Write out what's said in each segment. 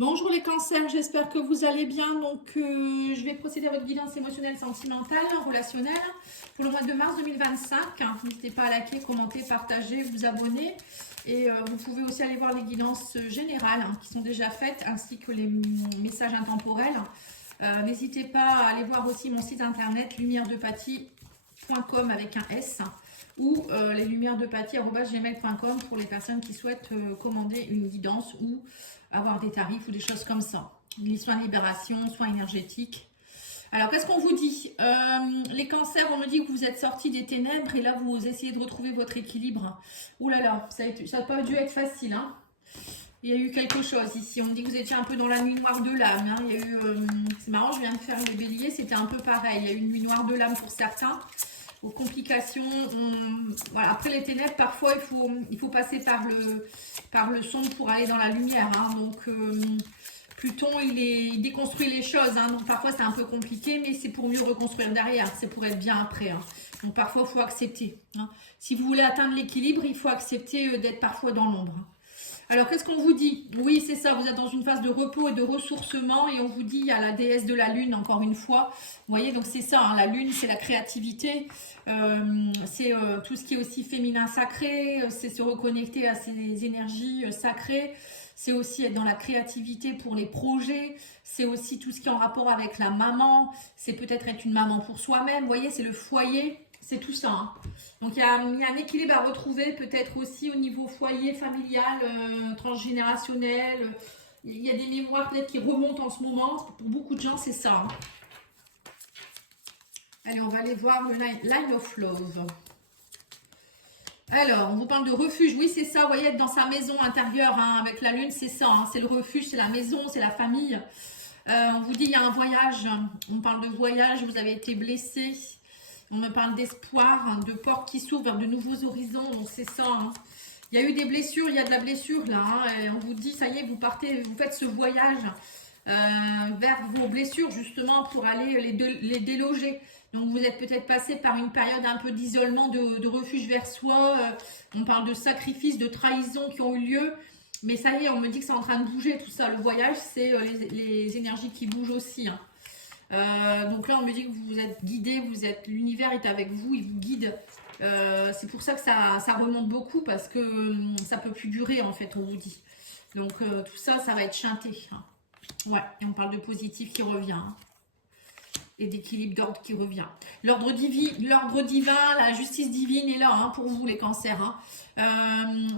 Bonjour les cancers, j'espère que vous allez bien. Donc, je vais procéder à votre guidance émotionnelle, sentimentale, relationnelle pour le mois de mars 2025. N'hésitez pas à liker, commenter, partager, vous abonner. Et vous pouvez aussi aller voir les guidances générales qui sont déjà faites, ainsi que les messages intemporels. N'hésitez pas à aller voir aussi mon site internet lumieredepathie.com avec un S ou leslumièresdepathie@gmail.com pour les personnes qui souhaitent commander une guidance ou avoir des tarifs ou des choses comme ça. Les soins de libération, soins énergétiques. Alors, qu'est-ce qu'on vous dit? Les cancers, on me dit que vous êtes sortis des ténèbres et là, vous essayez de retrouver votre équilibre. Ouh là là, ça n'a pas dû être facile. Hein. Il y a eu quelque chose ici. On me dit que vous étiez un peu dans la nuit noire de l'âme. Hein. Il y a eu, c'est marrant, je viens de faire les béliers, c'était un peu pareil. Il y a eu une nuit noire de l'âme pour certains. Aux complications, voilà. Après les ténèbres, parfois il faut passer par le sombre pour aller dans la lumière. Hein. Donc Pluton, il déconstruit les choses. Hein. Donc parfois c'est un peu compliqué, mais c'est pour mieux reconstruire derrière. C'est pour être bien après. Hein. Donc parfois il faut accepter. Hein. Si vous voulez atteindre l'équilibre, il faut accepter d'être parfois dans l'ombre. Hein. Alors, qu'est-ce qu'on vous dit? Oui, c'est ça, vous êtes dans une phase de repos et de ressourcement et on vous dit, il y a la déesse de la lune, encore une fois. Vous voyez, donc c'est ça, hein, la lune, c'est la créativité, c'est tout ce qui est aussi féminin sacré, c'est se reconnecter à ces énergies sacrées, c'est aussi être dans la créativité pour les projets, c'est aussi tout ce qui est en rapport avec la maman, c'est peut-être être une maman pour soi-même, vous voyez, c'est le foyer. C'est tout ça. Hein. Donc, il y a un équilibre à retrouver, peut-être aussi au niveau foyer, familial, transgénérationnel. Il y a des mémoires peut-être qui remontent en ce moment. Pour beaucoup de gens, c'est ça. Hein. Allez, on va aller voir le Line of Love. Alors, on vous parle de refuge. Oui, c'est ça. Vous voyez, être dans sa maison intérieure hein, avec la lune, c'est ça. Hein. C'est le refuge, c'est la maison, c'est la famille. On vous dit, il y a un voyage. On parle de voyage. Vous avez été blessé. On me parle d'espoir, hein, de portes qui s'ouvrent vers de nouveaux horizons. Donc, c'est ça. Hein. Il y a eu des blessures, il y a de la blessure là. Hein, et on vous dit, ça y est, vous partez, vous faites ce voyage vers vos blessures justement pour aller les déloger. Donc, vous êtes peut-être passé par une période un peu d'isolement, de refuge vers soi. On parle de sacrifices, de trahisons qui ont eu lieu. Mais ça y est, on me dit que c'est en train de bouger tout ça. Le voyage, c'est les énergies qui bougent aussi. Hein. Donc là, on me dit que vous êtes guidé, l'univers est avec vous, il vous guide. C'est pour ça que ça remonte beaucoup parce que ça peut plus durer en fait, on vous dit. Donc tout ça, ça va être chanté. Hein. Ouais, et on parle de positif qui revient. Hein. Et d'équilibre d'ordre qui revient. L'ordre divin, la justice divine est là hein, pour vous les cancers. Hein.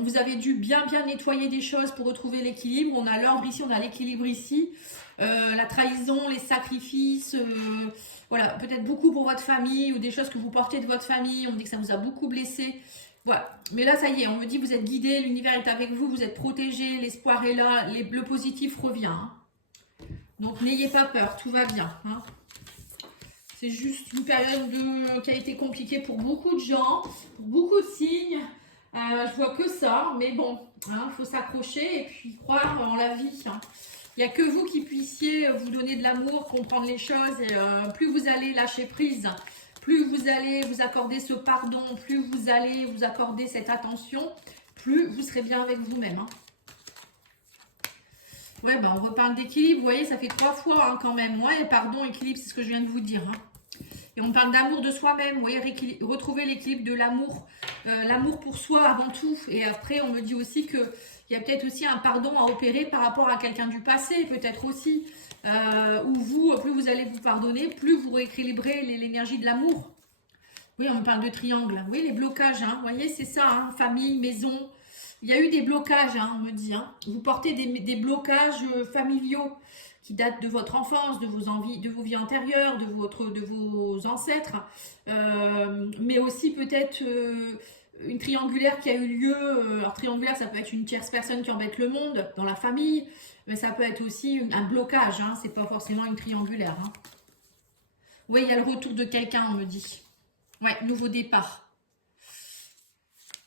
Vous avez dû bien nettoyer des choses pour retrouver l'équilibre. On a l'ordre ici, on a l'équilibre ici. La trahison, les sacrifices, voilà, peut-être beaucoup pour votre famille ou des choses que vous portez de votre famille. On dit que ça vous a beaucoup blessé. Voilà, mais là ça y est, on me dit vous êtes guidé, l'univers est avec vous, vous êtes protégé, l'espoir est là, le positif revient. Hein. Donc n'ayez pas peur, tout va bien. Hein. C'est juste une période qui a été compliquée pour beaucoup de gens, pour beaucoup de signes. Je vois que ça, mais bon, hein, faut s'accrocher et puis croire en la vie. Hein. Il n'y a que vous qui puissiez vous donner de l'amour, comprendre les choses. Et plus vous allez lâcher prise, plus vous allez vous accorder ce pardon, plus vous allez vous accorder cette attention, plus vous serez bien avec vous-même. Hein. Ouais, bah on reparle d'équilibre. Vous voyez, ça fait 3 fois hein, quand même. Ouais, pardon, équilibre, c'est ce que je viens de vous dire. Hein. Et on parle d'amour de soi-même, vous voyez, retrouver l'équilibre de l'amour, l'amour pour soi avant tout. Et après, on me dit aussi qu'il y a peut-être aussi un pardon à opérer par rapport à quelqu'un du passé, peut-être aussi. Où vous, plus vous allez vous pardonner, plus vous rééquilibrez l'énergie de l'amour. Oui, on me parle de triangle. Oui, les blocages, hein, vous voyez, c'est ça, hein, famille, maison. Il y a eu des blocages, hein, on me dit. Hein. Vous portez des blocages familiaux qui datent de votre enfance, de vos envies, de vos vies antérieures, de vos ancêtres, mais aussi peut-être une triangulaire qui a eu lieu. Alors triangulaire, ça peut être une tierce personne qui embête le monde dans la famille, mais ça peut être aussi un blocage. Hein, c'est pas forcément une triangulaire. Hein. Oui, il y a le retour de quelqu'un, on me dit. Ouais, nouveau départ.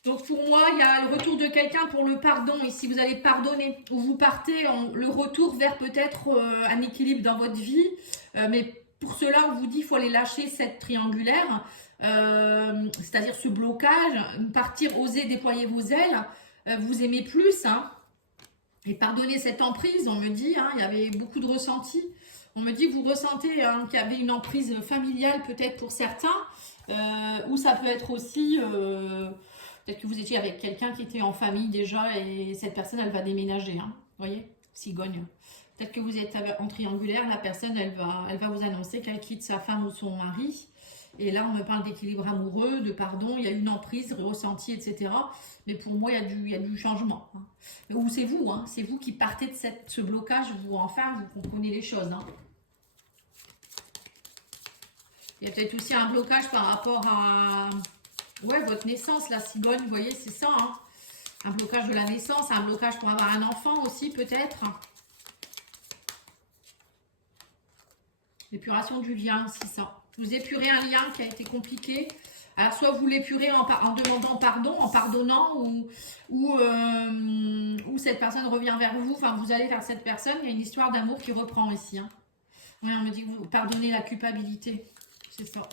Donc pour moi, il y a le retour de quelqu'un pour le pardon. Ici, vous allez pardonner. Ou vous partez le retour vers peut-être un équilibre dans votre vie. Mais pour cela, on vous dit qu'il faut aller lâcher cette triangulaire. C'est-à-dire ce blocage. Partir, oser déployer vos ailes. Vous aimez plus. Hein. Et pardonnez cette emprise, on me dit, hein, il y avait beaucoup de ressentis. On me dit que vous ressentez hein, qu'il y avait une emprise familiale peut-être pour certains, ou ça peut être aussi, peut-être que vous étiez avec quelqu'un qui était en famille déjà et cette personne, elle va déménager. Hein, vous voyez, cigogne. Peut-être que vous êtes en triangulaire, la personne, elle va vous annoncer qu'elle quitte sa femme ou son mari. Et là, on me parle d'équilibre amoureux, de pardon, il y a une emprise ressentie, etc. Mais pour moi, il y a du changement. Hein. Ou c'est vous qui partez de ce blocage, vous comprenez les choses. Hein. Il y a peut-être aussi un blocage par rapport à votre naissance, la cigogne, vous voyez, c'est ça. Hein. Un blocage de la naissance, un blocage pour avoir un enfant aussi, peut-être. L'épuration du lien, c'est ça. Vous épurez un lien qui a été compliqué. Alors, soit vous l'épurez en demandant pardon, en pardonnant, ou cette personne revient vers vous. Enfin, vous allez vers cette personne. Il y a une histoire d'amour qui reprend ici. Hein. Oui, on me dit que vous pardonnez la culpabilité. C'est ça.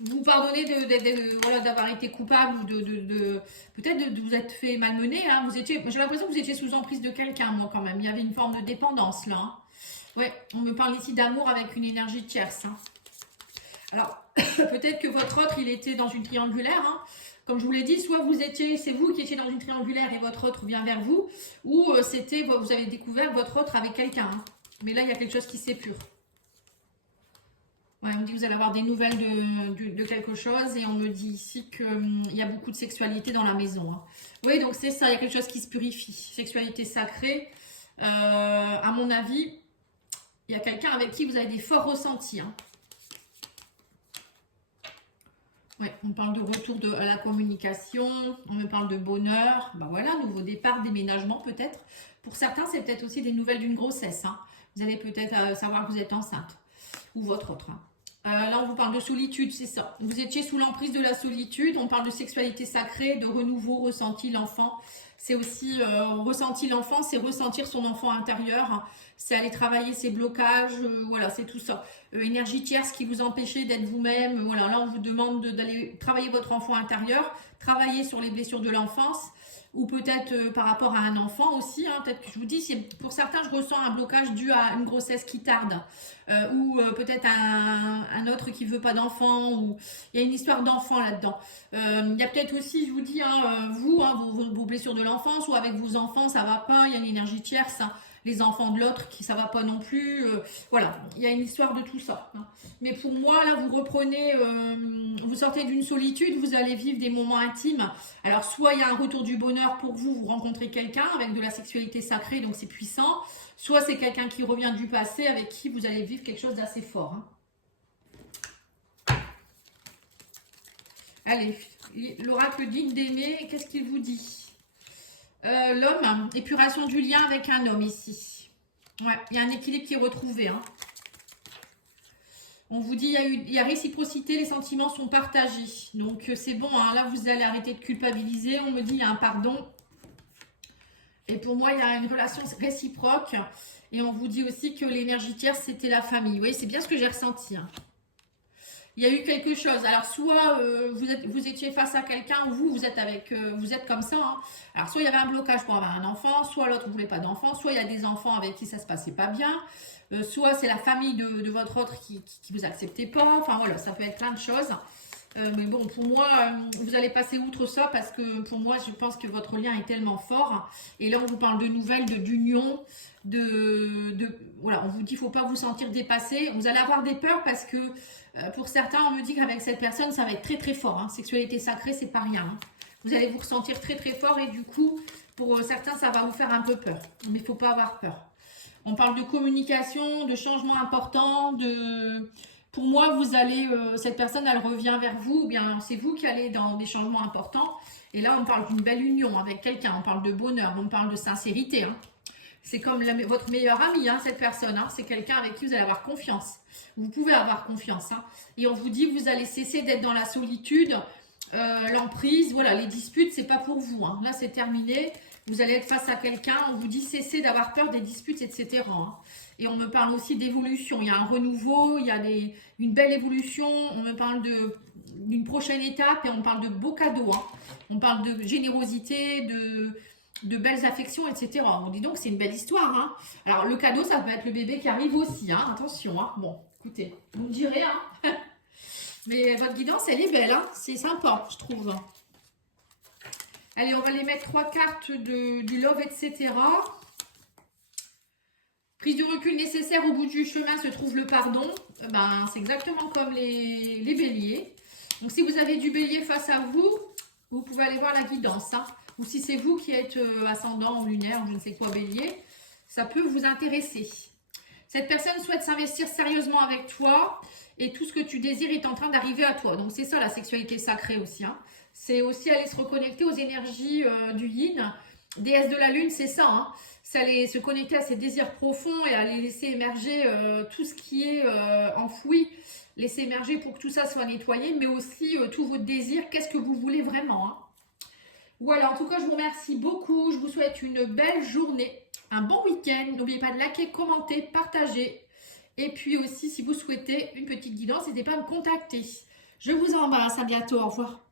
Vous pardonnez d'avoir été coupable ou peut-être de vous être fait malmener. Hein. J'ai l'impression que vous étiez sous emprise de quelqu'un, moi, quand même. Il y avait une forme de dépendance, là. Hein. Ouais, on me parle ici d'amour avec une énergie tierce. Hein. Alors, peut-être que votre autre, il était dans une triangulaire. Hein. Comme je vous l'ai dit, soit c'est vous qui étiez dans une triangulaire et votre autre vient vers vous, ou vous avez découvert votre autre avec quelqu'un. Hein. Mais là, il y a quelque chose qui s'épure. Ouais, on me dit que vous allez avoir des nouvelles de quelque chose et on me dit ici qu'il y a beaucoup de sexualité dans la maison. Hein. Oui, donc c'est ça, il y a quelque chose qui se purifie. Sexualité sacrée, à mon avis, il y a quelqu'un avec qui vous avez des forts ressentis. Hein. Ouais, on parle de retour à la communication, on me parle de bonheur. Ben voilà, nouveau départ, déménagement peut-être. Pour certains, c'est peut-être aussi des nouvelles d'une grossesse. Hein. Vous allez peut-être savoir que vous êtes enceinte. Ou votre autre. Hein. Là, on vous parle de solitude, c'est ça. Vous étiez sous l'emprise de la solitude. On parle de sexualité sacrée, de renouveau, ressenti, l'enfant. C'est aussi ressenti l'enfant, c'est ressentir son enfant intérieur. Hein. C'est aller travailler ses blocages. Voilà, c'est tout ça. Énergie tierce qui vous empêchait d'être vous-même. Voilà, là, on vous demande d'aller travailler votre enfant intérieur, travailler sur les blessures de l'enfance. Ou peut-être par rapport à un enfant aussi. Hein, peut-être que je vous dis, pour certains, je ressens un blocage dû à une grossesse qui tarde. Ou peut-être un autre qui ne veut pas d'enfant. Ou il y a une histoire d'enfant là-dedans. Il y a peut-être aussi, je vous dis, hein, vos blessures de l'enfance ou avec vos enfants, ça ne va pas. Il y a une énergie tierce. Hein, les enfants de l'autre qui ça va pas non plus. Voilà, il y a une histoire de tout ça. Hein. Mais pour moi, là, vous reprenez, vous sortez d'une solitude, vous allez vivre des moments intimes. Alors, soit il y a un retour du bonheur pour vous, vous rencontrez quelqu'un avec de la sexualité sacrée, donc c'est puissant. Soit c'est quelqu'un qui revient du passé avec qui vous allez vivre quelque chose d'assez fort. Hein. Allez, l'oracle digne d'aimer, qu'est-ce qu'il vous dit? L'homme, épuration du lien avec un homme ici. Ouais, il y a un équilibre qui est retrouvé. Hein. On vous dit il y a réciprocité, les sentiments sont partagés. Donc c'est bon, hein, là vous allez arrêter de culpabiliser. On me dit il y a un pardon. Et pour moi, il y a une relation réciproque. Et on vous dit aussi que l'énergie tierce, c'était la famille. Vous voyez, c'est bien ce que j'ai ressenti. Hein. Il y a eu quelque chose. Alors, soit vous étiez face à quelqu'un, ou vous êtes comme ça. Hein. Alors, soit il y avait un blocage pour avoir un enfant, soit l'autre ne voulait pas d'enfant, soit il y a des enfants avec qui ça ne se passait pas bien, soit c'est la famille de votre autre qui vous acceptait pas. Enfin, voilà, ça peut être plein de choses. Mais bon, pour moi, vous allez passer outre ça parce que pour moi, je pense que votre lien est tellement fort. Et là, on vous parle de nouvelles, d'union, voilà, on vous dit, il ne faut pas vous sentir dépassé. Vous allez avoir des peurs parce que pour certains, on me dit qu'avec cette personne, ça va être très très fort. Hein. Sexualité sacrée, c'est pas rien. Hein. Vous allez vous ressentir très très fort et du coup, pour certains, ça va vous faire un peu peur. Mais il ne faut pas avoir peur. On parle de communication, de changements importants, Pour moi, vous allez, cette personne, elle revient vers vous, ou bien c'est vous qui allez dans des changements importants. Et là, on parle d'une belle union avec quelqu'un, on parle de bonheur, on parle de sincérité. Hein. C'est comme votre meilleur ami, hein, cette personne. Hein. C'est quelqu'un avec qui vous allez avoir confiance. Vous pouvez avoir confiance. Hein. Et on vous dit que vous allez cesser d'être dans la solitude, l'emprise. Voilà, les disputes, c'est pas pour vous. Hein. Là, c'est terminé. Vous allez être face à quelqu'un. On vous dit cessez d'avoir peur des disputes, etc. Hein. Et on me parle aussi d'évolution. Il y a un renouveau, il y a une belle évolution. On me parle d'une prochaine étape et on parle de beaux cadeaux. Hein. On parle de générosité, de belles affections, etc. On dit donc c'est une belle histoire. Hein. Alors le cadeau, ça peut être le bébé qui arrive aussi. Hein. Attention. Hein. Bon, écoutez, vous me direz. Hein. Mais votre guidance, elle est belle. Hein. C'est sympa, je trouve. Allez, on va les mettre 3 cartes du love, etc. Prise de recul nécessaire, au bout du chemin se trouve le pardon. Ben, c'est exactement comme les béliers. Donc si vous avez du bélier face à vous, vous pouvez aller voir la guidance. Hein. Ou si c'est vous qui êtes ascendant lunaire, ou je ne sais quoi, bélier, ça peut vous intéresser. Cette personne souhaite s'investir sérieusement avec toi et tout ce que tu désires est en train d'arriver à toi. Donc c'est ça la sexualité sacrée aussi. Hein. C'est aussi aller se reconnecter aux énergies du yin. Déesse de la lune, c'est ça. Hein. C'est aller se connecter à ses désirs profonds et aller laisser émerger tout ce qui est enfoui. Laisser émerger pour que tout ça soit nettoyé, mais aussi tous vos désirs. Qu'est-ce que vous voulez vraiment, hein. Voilà, en tout cas, je vous remercie beaucoup. Je vous souhaite une belle journée, un bon week-end. N'oubliez pas de liker, commenter, partager. Et puis aussi, si vous souhaitez une petite guidance, n'hésitez pas à me contacter. Je vous embrasse, à bientôt, au revoir.